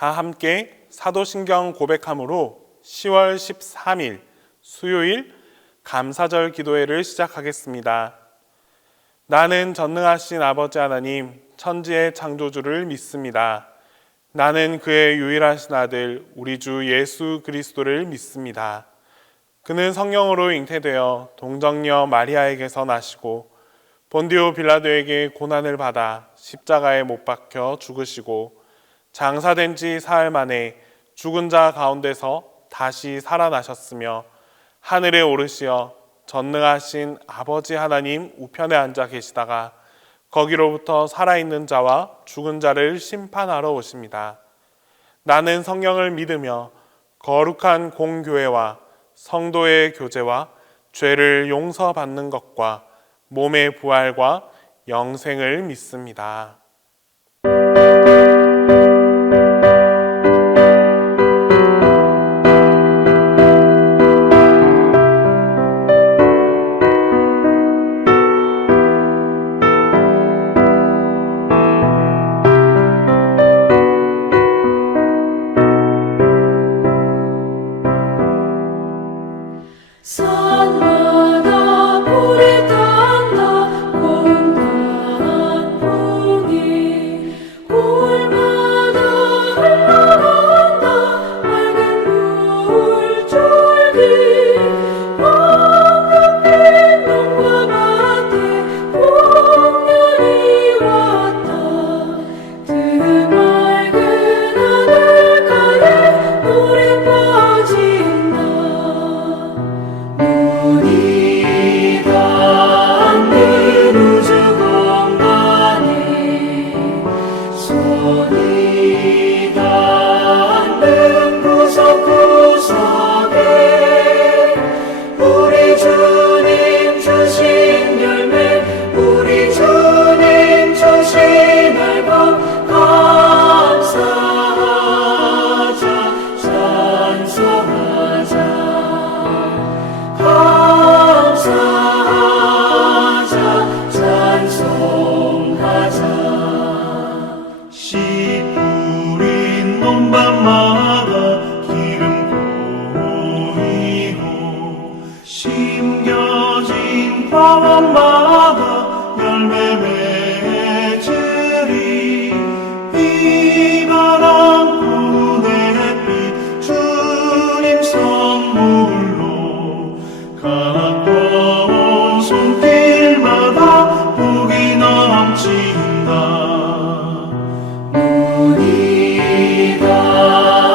다 함께 사도신경 고백함으로 10월 13일 수요일 감사절 기도회를 시작하겠습니다. 나는 전능하신 아버지 하나님 천지의 창조주를 믿습니다. 나는 그의 유일하신 아들 우리 주 예수 그리스도를 믿습니다. 그는 성령으로 잉태되어 동정녀 마리아에게서 나시고 본디오 빌라도에게 고난을 받아 십자가에 못 박혀 죽으시고 장사된 지 사흘 만에 죽은 자 가운데서 다시 살아나셨으며 하늘에 오르시어 전능하신 아버지 하나님 우편에 앉아 계시다가 거기로부터 살아있는 자와 죽은 자를 심판하러 오십니다. 나는 성령을 믿으며 거룩한 공교회와 성도의 교제와 죄를 용서받는 것과 몸의 부활과 영생을 믿습니다. 산마다 불이 탄다 공탄 풍이 골마다 흘러간다 맑은 물줄기 황급히 농가 밭에 풍년이 왔다 드맑은 하늘가에 물이 빠진다 눈이 닿는 우주 공간에 손이 닿는 구석구석에 우리 주님 주신 열매 우리 주님 주신 알바 감사하자 찬송하자 감사하자 찬송하자 씨 뿌린 논밭마다 기름 고이고 심겨진 화원마다 열매 맺으리 비바람 햇빛 주님 선물로 가까운 손길마다 복이 넘친다 눈이 닿는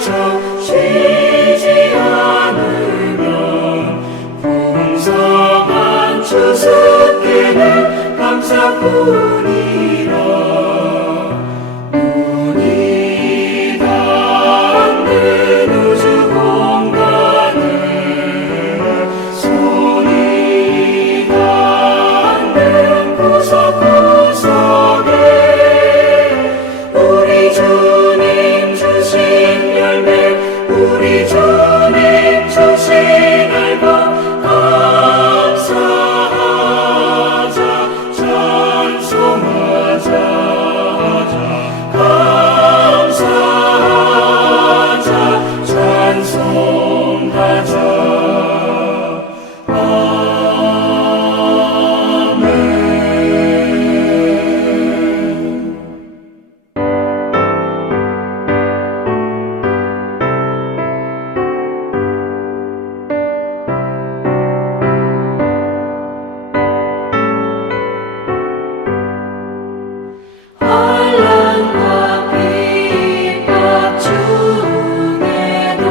가르쳐 쉬지 않으면 풍성한 추수께는 감사뿐이라. 눈이 닿는 우주 공간에 손이 닿는 구석구석에 우리 주님 주신 열매, 우리 주님 주신 앨범 감사하자, 찬송하자, 감사하자, 찬송하자. 환난과 핍박 중에도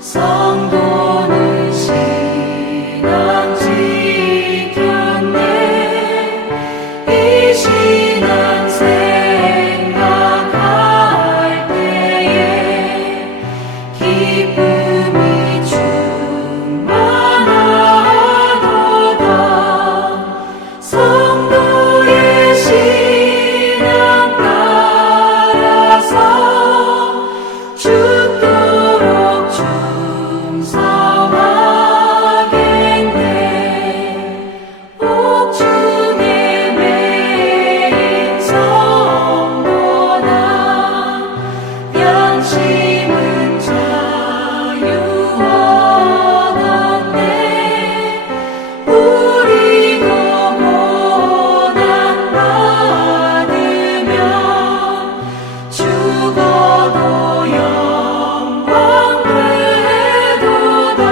성도는 신앙 지켰네. 이 신앙 생각할 때에 기쁨이 충만하도다. 성도의 신앙 따라서 죽도록 충성하겠네. 옥중에 매인 성도나 양심은 자유 얻었네. 우리도 고난 받으며 죽어도 영광 되도다.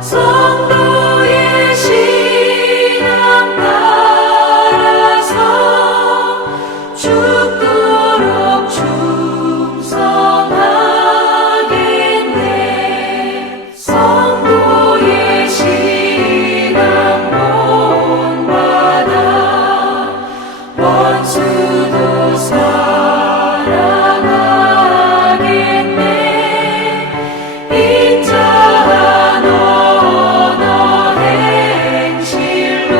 성도의 신앙 따라서 죽도록 충성하겠네. 성도의 신앙 본받아 원수도 사랑하겠네. 인자한 언어 행실로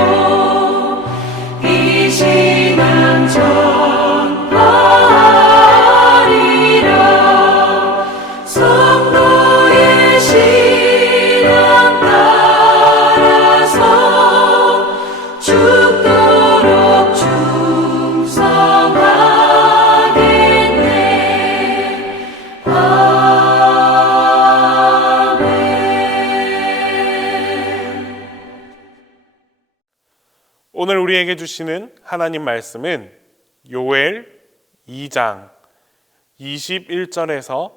이 신앙 전파하리라. 성도의 신앙 따라서 죽도록 충성하겠네. 아멘. 오늘 우리에게 주시는 하나님 말씀은 요엘 2장 21절에서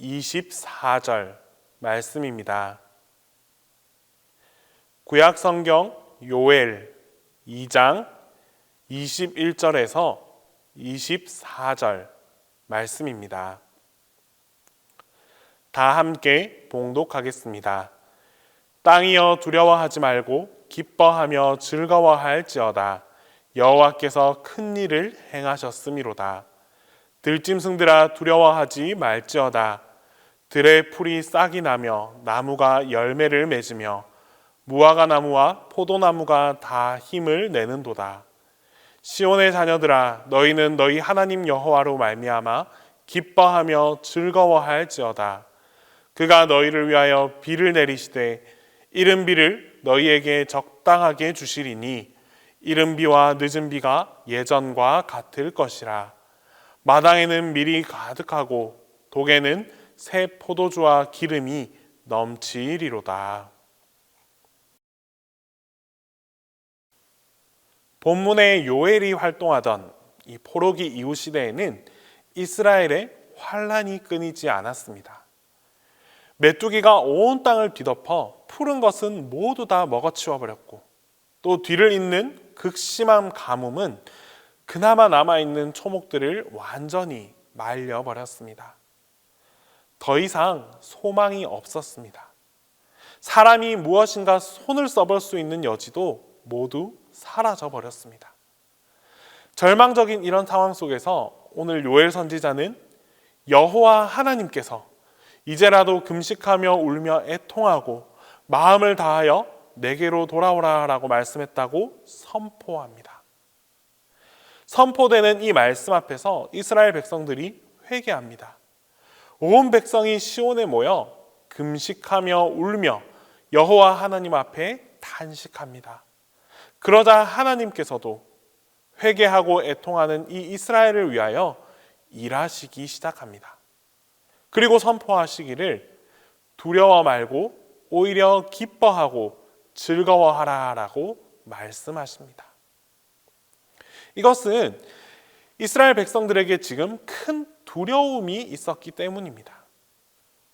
24절 말씀입니다. 구약 성경 요엘 2장 21절에서 24절 말씀입니다. 다 함께 봉독하겠습니다. 땅이여 두려워하지 말고 기뻐하며 즐거워할지어다. 여호와께서 큰 일을 행하셨음이로다. 들짐승들아 두려워하지 말지어다. 들의 풀이 싹이 나며 나무가 열매를 맺으며 무화과 나무와 포도나무가 다 힘을 내는도다. 시온의 자녀들아 너희는 너희 하나님 여호와로 말미암아 기뻐하며 즐거워할지어다. 그가 너희를 위하여 비를 내리시되 이른 비를 너희에게 적당하게 주시리니 이른 비와 늦은 비가 예전과 같을 것이라. 마당에는 밀이 가득하고 독에는 새 포도주와 기름이 넘치리로다. 본문의 요엘이 활동하던 이 포로기 이후 시대에는 이스라엘의 환란이 끊이지 않았습니다. 메뚜기가 온 땅을 뒤덮어 푸른 것은 모두 다 먹어치워 버렸고, 또 뒤를 잇는 극심한 가뭄은 그나마 남아있는 초목들을 완전히 말려버렸습니다. 더 이상 소망이 없었습니다. 사람이 무엇인가 손을 써볼 수 있는 여지도 모두 사라져 버렸습니다. 절망적인 이런 상황 속에서 오늘 요엘 선지자는 여호와 하나님께서 이제라도 금식하며 울며 애통하고 마음을 다하여 내게로 돌아오라 라고 말씀했다고 선포합니다. 선포되는 이 말씀 앞에서 이스라엘 백성들이 회개합니다. 온 백성이 시온에 모여 금식하며 울며 여호와 하나님 앞에 탄식합니다. 그러자 하나님께서도 회개하고 애통하는 이 이스라엘을 위하여 일하시기 시작합니다. 그리고 선포하시기를 두려워 말고 오히려 기뻐하고 즐거워하라 라고 말씀하십니다. 이것은 이스라엘 백성들에게 지금 큰 두려움이 있었기 때문입니다.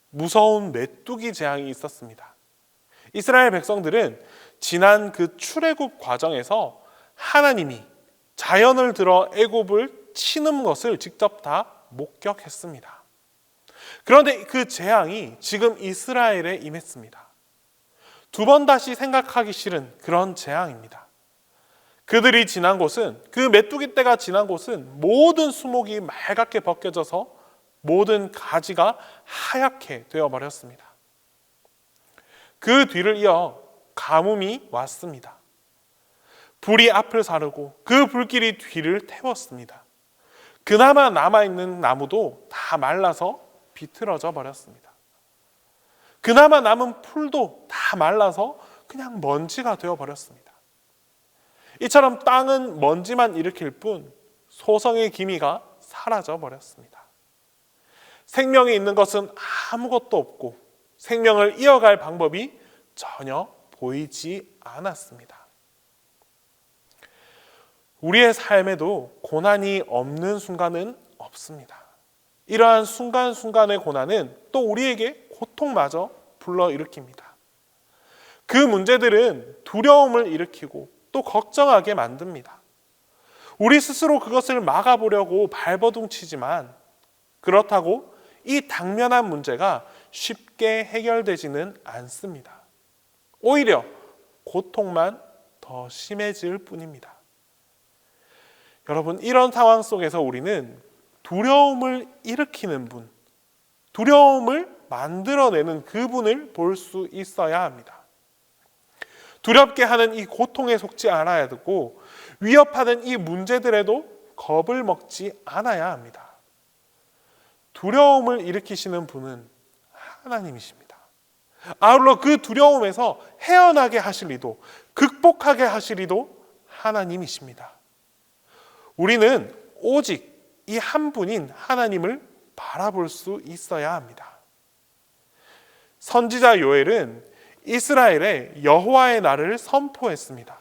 무서운 메뚜기 재앙이 있었습니다. 이스라엘 백성들은 지난 그 출애굽 과정에서 하나님이 자연을 들어 애굽을 치는 것을 직접 다 목격했습니다. 그런데 그 재앙이 지금 이스라엘에 임했습니다. 두 번 다시 생각하기 싫은 그런 재앙입니다. 그들이 지난 곳은, 그 메뚜기 떼가 지난 곳은 모든 수목이 맑게 벗겨져서 모든 가지가 하얗게 되어버렸습니다. 그 뒤를 이어 가뭄이 왔습니다. 불이 앞을 사르고 그 불길이 뒤를 태웠습니다. 그나마 남아있는 나무도 다 말라서 비틀어져 버렸습니다. 그나마 남은 풀도 다 말라서 그냥 먼지가 되어버렸습니다. 이처럼 땅은 먼지만 일으킬 뿐 소성의 기미가 사라져 버렸습니다. 생명이 있는 것은 아무것도 없고 생명을 이어갈 방법이 전혀 보이지 않았습니다. 우리의 삶에도 고난이 없는 순간은 없습니다. 이러한 순간순간의 고난은 또 우리에게 고통마저 불러일으킵니다. 그 문제들은 두려움을 일으키고 또 걱정하게 만듭니다. 우리 스스로 그것을 막아보려고 발버둥치지만 그렇다고 이 당면한 문제가 쉽게 해결되지는 않습니다. 오히려 고통만 더 심해질 뿐입니다. 여러분, 이런 상황 속에서 우리는 두려움을 일으키는 분, 두려움을 만들어내는 그분을 볼 수 있어야 합니다. 두렵게 하는 이 고통에 속지 않아야 되고 위협하는 이 문제들에도 겁을 먹지 않아야 합니다. 두려움을 일으키시는 분은 하나님이십니다. 아울러 그 두려움에서 헤어나게 하실 이도, 극복하게 하실 이도 하나님이십니다. 우리는 오직 이 한 분인 하나님을 바라볼 수 있어야 합니다. 선지자 요엘은 이스라엘의 여호와의 날을 선포했습니다.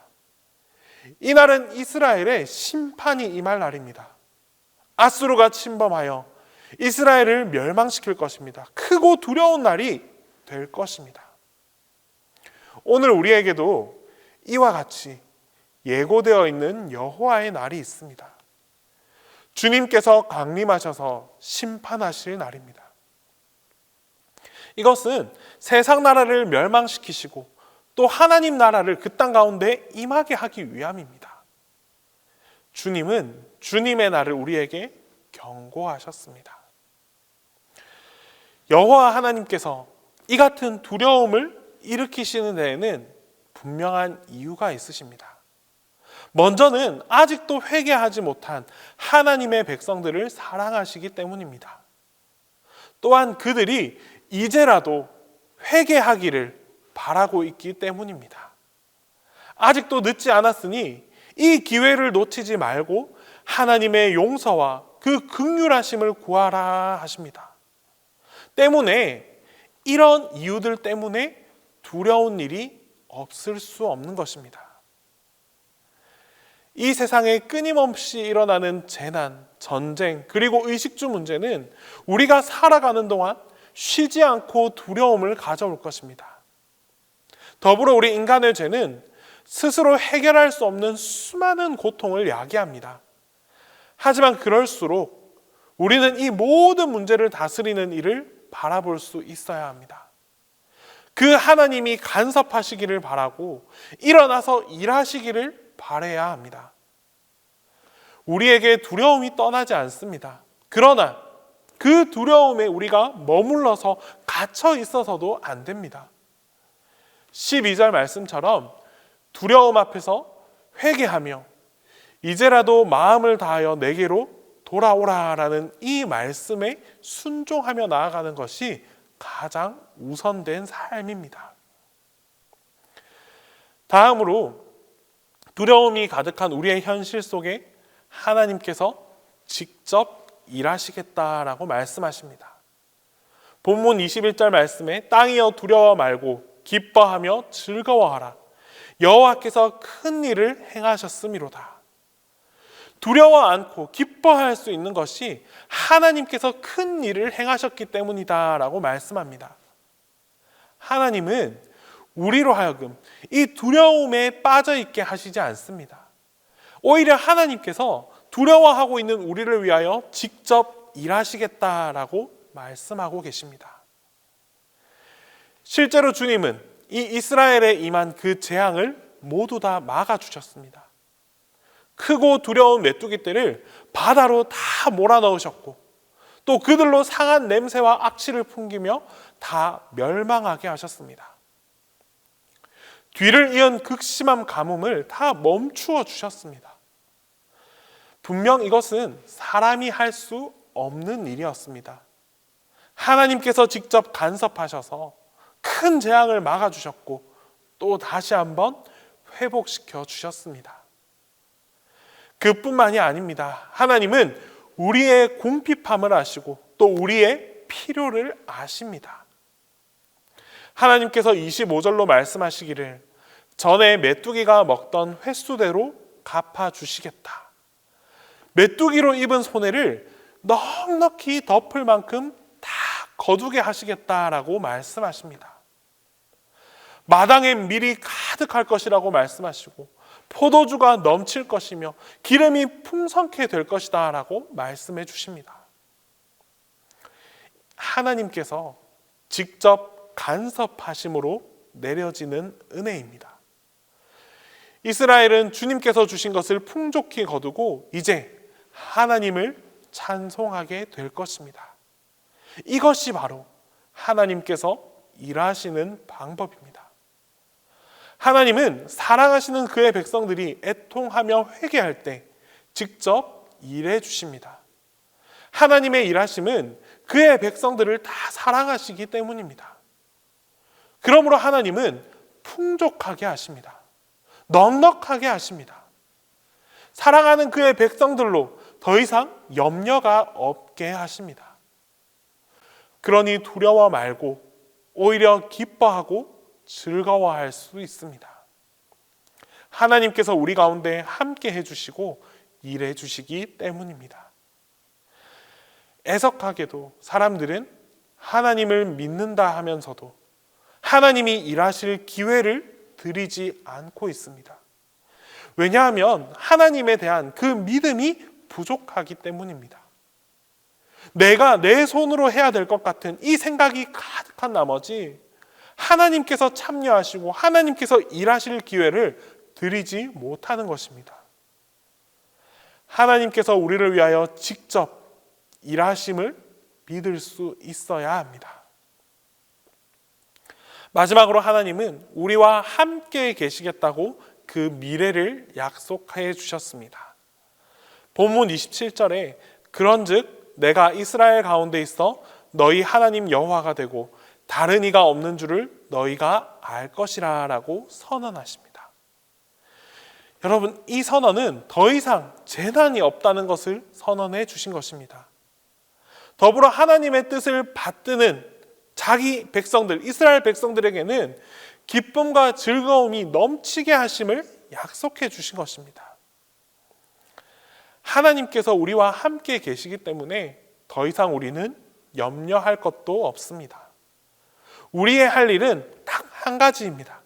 이 날은 이스라엘의 심판이 임할 날입니다. 아수르가 침범하여 이스라엘을 멸망시킬 것입니다. 크고 두려운 날이 될 것입니다. 오늘 우리에게도 이와 같이 예고되어 있는 여호와의 날이 있습니다. 주님께서 강림하셔서 심판하실 날입니다. 이것은 세상 나라를 멸망시키시고 또 하나님 나라를 그 땅 가운데 임하게 하기 위함입니다. 주님은 주님의 날을 우리에게 경고하셨습니다. 여호와 하나님께서 이 같은 두려움을 일으키시는 데에는 분명한 이유가 있으십니다. 먼저는 아직도 회개하지 못한 하나님의 백성들을 사랑하시기 때문입니다. 또한 그들이 이제라도 회개하기를 바라고 있기 때문입니다. 아직도 늦지 않았으니 이 기회를 놓치지 말고 하나님의 용서와 그 긍휼하심을 구하라 하십니다. 때문에 이런 이유들 때문에 두려운 일이 없을 수 없는 것입니다. 이 세상에 끊임없이 일어나는 재난, 전쟁, 그리고 의식주 문제는 우리가 살아가는 동안 쉬지 않고 두려움을 가져올 것입니다. 더불어 우리 인간의 죄는 스스로 해결할 수 없는 수많은 고통을 야기합니다. 하지만 그럴수록 우리는 이 모든 문제를 다스리는 일을 바라볼 수 있어야 합니다. 그 하나님이 간섭하시기를 바라고 일어나서 일하시기를 바라야 합니다. 우리에게 두려움이 떠나지 않습니다. 그러나 그 두려움에 우리가 머물러서 갇혀 있어서도 안 됩니다. 12절 말씀처럼 두려움 앞에서 회개하며 이제라도 마음을 다하여 내게로 돌아오라라는 이 말씀에 순종하며 나아가는 것이 가장 우선된 삶입니다. 다음으로 두려움이 가득한 우리의 현실 속에 하나님께서 직접 일하시겠다라고 말씀하십니다. 본문 21절 말씀에 땅이여 두려워 말고 기뻐하며 즐거워하라. 여호와께서 큰 일을 행하셨음이로다. 두려워 않고 기뻐할 수 있는 것이 하나님께서 큰 일을 행하셨기 때문이다라고 말씀합니다. 하나님은 우리로 하여금 이 두려움에 빠져 있게 하시지 않습니다. 오히려 하나님께서 두려워하고 있는 우리를 위하여 직접 일하시겠다라고 말씀하고 계십니다. 실제로 주님은 이 이스라엘에 임한 그 재앙을 모두 다 막아주셨습니다. 크고 두려운 메뚜기떼를 바다로 다 몰아넣으셨고 또 그들로 상한 냄새와 악취를 풍기며 다 멸망하게 하셨습니다. 뒤를 이은 극심한 가뭄을 다 멈추어 주셨습니다. 분명 이것은 사람이 할 수 없는 일이었습니다. 하나님께서 직접 간섭하셔서 큰 재앙을 막아주셨고 또 다시 한번 회복시켜 주셨습니다. 그뿐만이 아닙니다. 하나님은 우리의 궁핍함을 아시고 또 우리의 필요를 아십니다. 하나님께서 25절로 말씀하시기를 전에 메뚜기가 먹던 횟수대로 갚아주시겠다. 메뚜기로 입은 손해를 넉넉히 덮을 만큼 다 거두게 하시겠다라고 말씀하십니다. 마당에 밀이 가득할 것이라고 말씀하시고 포도주가 넘칠 것이며 기름이 풍성케 될 것이다 라고 말씀해 주십니다. 하나님께서 직접 간섭하심으로 내려지는 은혜입니다. 이스라엘은 주님께서 주신 것을 풍족히 거두고 이제 하나님을 찬송하게 될 것입니다. 이것이 바로 하나님께서 일하시는 방법입니다. 하나님은 사랑하시는 그의 백성들이 애통하며 회개할 때 직접 일해 주십니다. 하나님의 일하심은 그의 백성들을 다 사랑하시기 때문입니다. 그러므로 하나님은 풍족하게 하십니다. 넉넉하게 하십니다. 사랑하는 그의 백성들로 더 이상 염려가 없게 하십니다. 그러니 두려워 말고 오히려 기뻐하고 즐거워할 수 있습니다. 하나님께서 우리 가운데 함께 해주시고 일해 주시기 때문입니다. 애석하게도 사람들은 하나님을 믿는다 하면서도 하나님이 일하실 기회를 드리지 않고 있습니다. 왜냐하면 하나님에 대한 그 믿음이 부족하기 때문입니다. 내가 내 손으로 해야 될 것 같은 이 생각이 가득한 나머지 하나님께서 참여하시고 하나님께서 일하실 기회를 드리지 못하는 것입니다. 하나님께서 우리를 위하여 직접 일하심을 믿을 수 있어야 합니다. 마지막으로 하나님은 우리와 함께 계시겠다고 그 미래를 약속해 주셨습니다. 본문 27절에 그런즉 내가 이스라엘 가운데 있어 너희 하나님 여호와가 되고 다른 이가 없는 줄을 너희가 알 것이라 라고 선언하십니다. 여러분, 이 선언은 더 이상 재난이 없다는 것을 선언해 주신 것입니다. 더불어 하나님의 뜻을 받드는 자기 백성들, 이스라엘 백성들에게는 기쁨과 즐거움이 넘치게 하심을 약속해 주신 것입니다. 하나님께서 우리와 함께 계시기 때문에 더 이상 우리는 염려할 것도 없습니다. 우리의 할 일은 딱 한 가지입니다.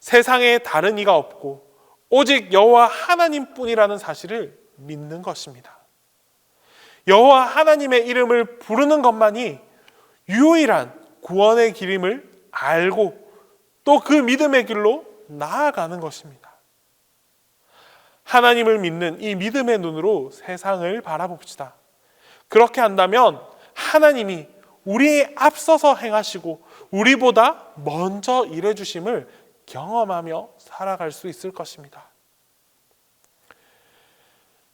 세상에 다른 이가 없고 오직 여호와 하나님뿐이라는 사실을 믿는 것입니다. 여호와 하나님의 이름을 부르는 것만이 유일한 구원의 길임을 알고 또 그 믿음의 길로 나아가는 것입니다. 하나님을 믿는 이 믿음의 눈으로 세상을 바라봅시다. 그렇게 한다면 하나님이 우리에 앞서서 행하시고 우리보다 먼저 일해 주심을 경험하며 살아갈 수 있을 것입니다.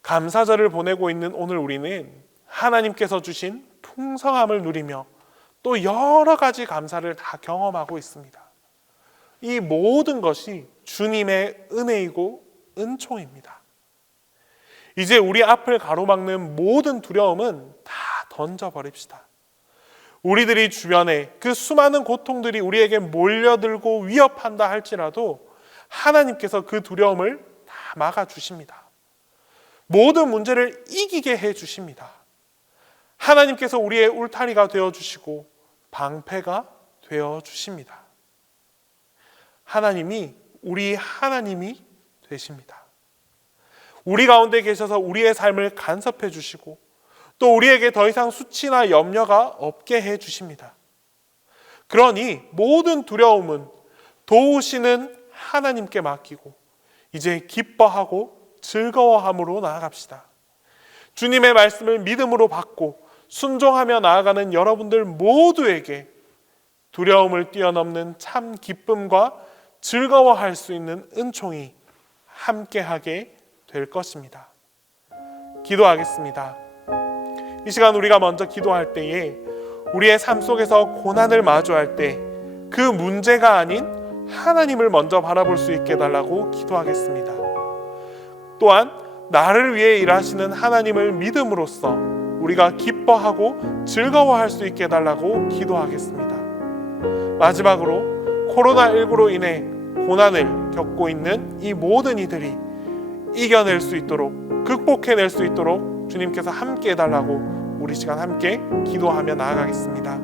감사절을 보내고 있는 오늘 우리는 하나님께서 주신 풍성함을 누리며 또 여러 가지 감사를 다 경험하고 있습니다. 이 모든 것이 주님의 은혜이고 은총입니다. 이제 우리 앞을 가로막는 모든 두려움은 다 던져버립시다. 우리들이 주변에 그 수많은 고통들이 우리에게 몰려들고 위협한다 할지라도 하나님께서 그 두려움을 다 막아주십니다. 모든 문제를 이기게 해주십니다. 하나님께서 우리의 울타리가 되어주시고 방패가 되어주십니다. 하나님이 우리 하나님이 되십니다. 우리 가운데 계셔서 우리의 삶을 간섭해 주시고 또 우리에게 더 이상 수치나 염려가 없게 해 주십니다. 그러니 모든 두려움은 도우시는 하나님께 맡기고 이제 기뻐하고 즐거워함으로 나아갑시다. 주님의 말씀을 믿음으로 받고 순종하며 나아가는 여러분들 모두에게 두려움을 뛰어넘는 참 기쁨과 즐거워할 수 있는 은총이 함께하게 될 것입니다. 기도하겠습니다. 이 시간 우리가 먼저 기도할 때에 우리의 삶 속에서 고난을 마주할 때 그 문제가 아닌 하나님을 먼저 바라볼 수 있게 해달라고 기도하겠습니다. 또한 나를 위해 일하시는 하나님을 믿음으로써 우리가 기뻐하고 즐거워할 수 있게 해달라고 기도하겠습니다. 마지막으로 코로나19로 인해 고난을 겪고 있는 이 모든 이들이 이겨낼 수 있도록 극복해낼 수 있도록 주님께서 함께 해달라고 우리 시간 함께 기도하며 나아가겠습니다.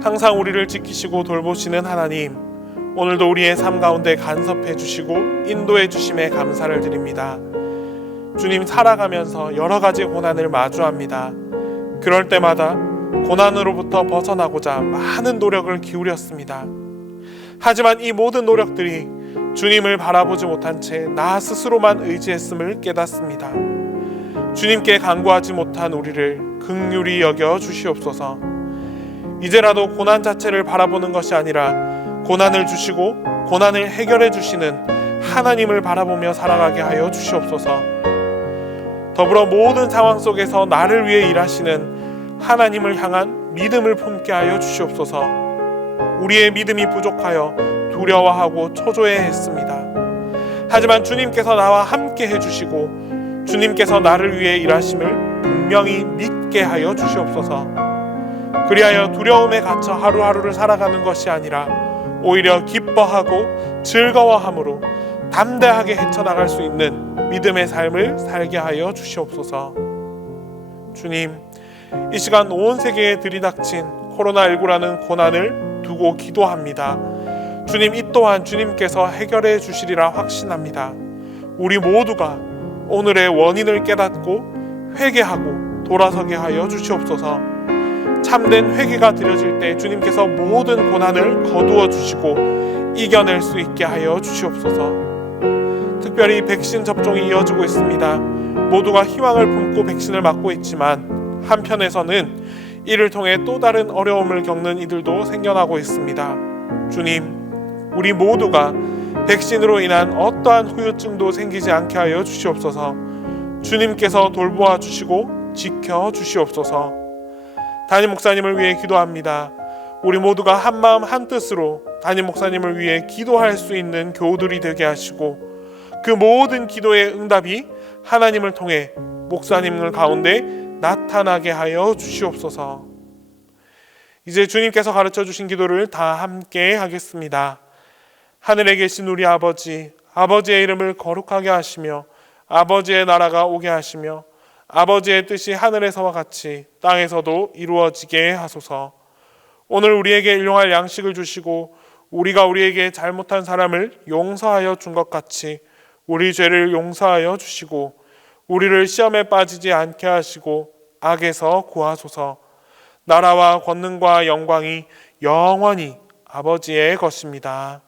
항상 우리를 지키시고 돌보시는 하나님, 오늘도 우리의 삶 가운데 간섭해 주시고 인도해 주심에 감사를 드립니다. 주님, 살아가면서 여러 가지 고난을 마주합니다. 그럴 때마다 고난으로부터 벗어나고자 많은 노력을 기울였습니다. 하지만 이 모든 노력들이 주님을 바라보지 못한 채 나 스스로만 의지했음을 깨닫습니다. 주님께 간구하지 못한 우리를 긍휼히 여겨 주시옵소서. 이제라도 고난 자체를 바라보는 것이 아니라 고난을 주시고 고난을 해결해 주시는 하나님을 바라보며 살아가게 하여 주시옵소서. 더불어 모든 상황 속에서 나를 위해 일하시는 하나님을 향한 믿음을 품게 하여 주시옵소서. 우리의 믿음이 부족하여 두려워하고 초조해했습니다. 하지만 주님께서 나와 함께 해주시고 주님께서 나를 위해 일하심을 분명히 믿게 하여 주시옵소서. 그리하여 두려움에 갇혀 하루하루를 살아가는 것이 아니라 오히려 기뻐하고 즐거워함으로 담대하게 헤쳐나갈 수 있는 믿음의 삶을 살게 하여 주시옵소서. 주님, 이 시간 온 세계에 들이닥친 코로나19라는 고난을 두고 기도합니다. 주님, 이 또한 주님께서 해결해 주시리라 확신합니다. 우리 모두가 오늘의 원인을 깨닫고 회개하고 돌아서게 하여 주시옵소서. 참된 회개가 드려질 때 주님께서 모든 고난을 거두어 주시고 이겨낼 수 있게 하여 주시옵소서. 특별히 백신 접종이 이어지고 있습니다. 모두가 희망을 품고 백신을 맞고 있지만 한편에서는 이를 통해 또 다른 어려움을 겪는 이들도 생겨나고 있습니다. 주님, 우리 모두가 백신으로 인한 어떠한 후유증도 생기지 않게 하여 주시옵소서. 주님께서 돌보아 주시고 지켜 주시옵소서. 담임 목사님을 위해 기도합니다. 우리 모두가 한마음 한뜻으로 담임 목사님을 위해 기도할 수 있는 교우들이 되게 하시고 그 모든 기도의 응답이 하나님을 통해 목사님을 가운데 나타나게 하여 주시옵소서. 이제 주님께서 가르쳐 주신 기도를 다 함께 하겠습니다. 하늘에 계신 우리 아버지, 아버지의 이름을 거룩하게 하시며 아버지의 나라가 오게 하시며 아버지의 뜻이 하늘에서와 같이 땅에서도 이루어지게 하소서. 오늘 우리에게 일용할 양식을 주시고 우리가 우리에게 잘못한 사람을 용서하여 준 것 같이 우리 죄를 용서하여 주시고 우리를 시험에 빠지지 않게 하시고 악에서 구하소서. 나라와 권능과 영광이 영원히 아버지의 것입니다.